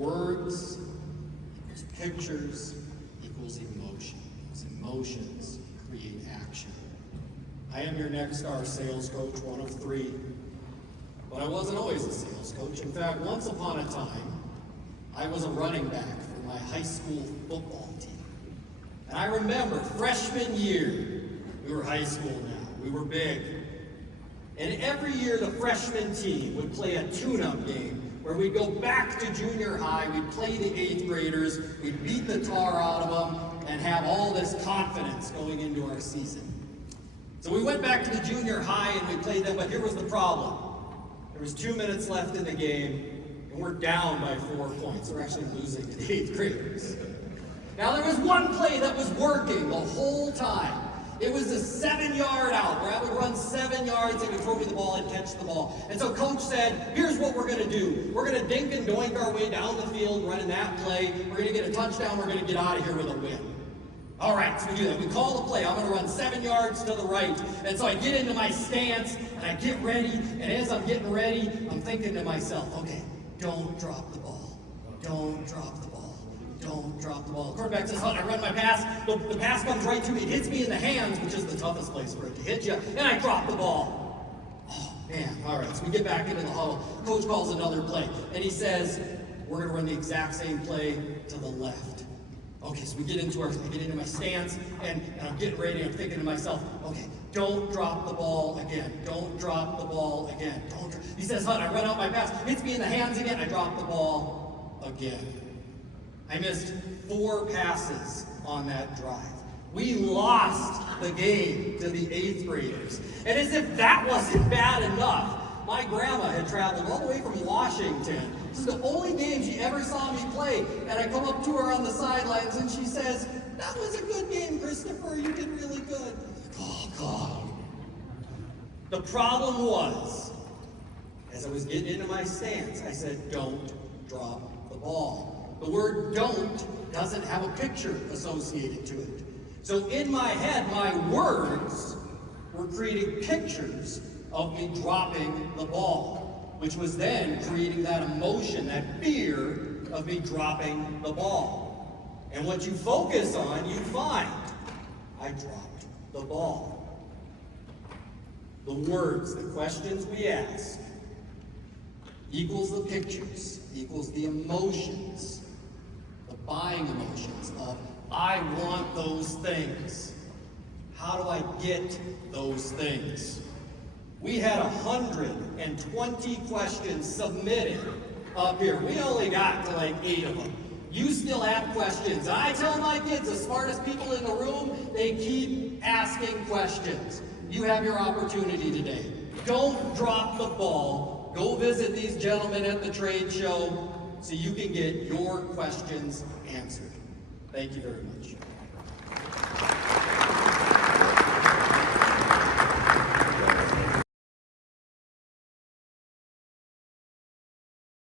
Words equals pictures equals emotion. Those emotions create action. I am your Next Star sales coach, one of 3. But I wasn't always a sales coach. In fact, once upon a time, I was a running back for my high school football team. And I remember freshman year, we were high school now, we were big. And every year the freshman team would play a tune-up game where we'd go back to junior high, we'd play the 8th graders, we'd beat the tar out of them, and have all this confidence going into our season. So we went back to the junior high and we played them, but here was the problem. There was 2 minutes left in the game, and we're down by 4 points. We're actually losing to the 8th graders. Now there was one play that was working the whole time. It was a 7-yard out where I would run 7 yards, they would throw me the ball and catch the ball. And so coach said, here's what we're going to do. We're going to dink and doink our way down the field running that play. We're going to get a touchdown. We're going to get out of here with a win. All right, so we do that. We call the play. I'm going to run 7 yards to the right. And so I get into my stance, and I get ready. And as I'm getting ready, I'm thinking to myself, okay, don't drop the ball. Don't drop the ball. Don't drop the ball. The quarterback says, I run my pass. The pass comes right to me. It hits me in the hands, which is the toughest place for it to hit you. And I drop the ball. Oh, man. All right, so we get back into the huddle. Coach calls another play. And he says, we're going to run the exact same play to the left. Okay, so I get into my stance, and I'm getting ready. I'm thinking to myself, okay, don't drop the ball again. Don't drop the ball again. He says, I run out my pass. Hits me in the hands again. I drop the ball again. I missed 4 passes on that drive. We lost the game to the 8th graders. And as if that wasn't bad enough, my grandma had traveled all the way from Washington. This is the only game she ever saw me play. And I come up to her on the sidelines and she says, that was a good game, Christopher. You did really good. Oh, God. The problem was, as I was getting into my stance, I said, don't drop the ball. The word don't doesn't have a picture associated to it. So in my head, my words were creating pictures of me dropping the ball, which was then creating that emotion, that fear of me dropping the ball. And what you focus on, you find. I dropped the ball. The words, the questions we ask, equals the pictures, equals the emotions, the buying emotions of, I want those things. How do I get those things? We had 120 questions submitted up here. We only got to like 8 of them. You still have questions. I tell my kids, the smartest people in the room, they keep asking questions. You have your opportunity today. Don't drop the ball. Go visit these gentlemen at the trade show so you can get your questions answered. Thank you very much.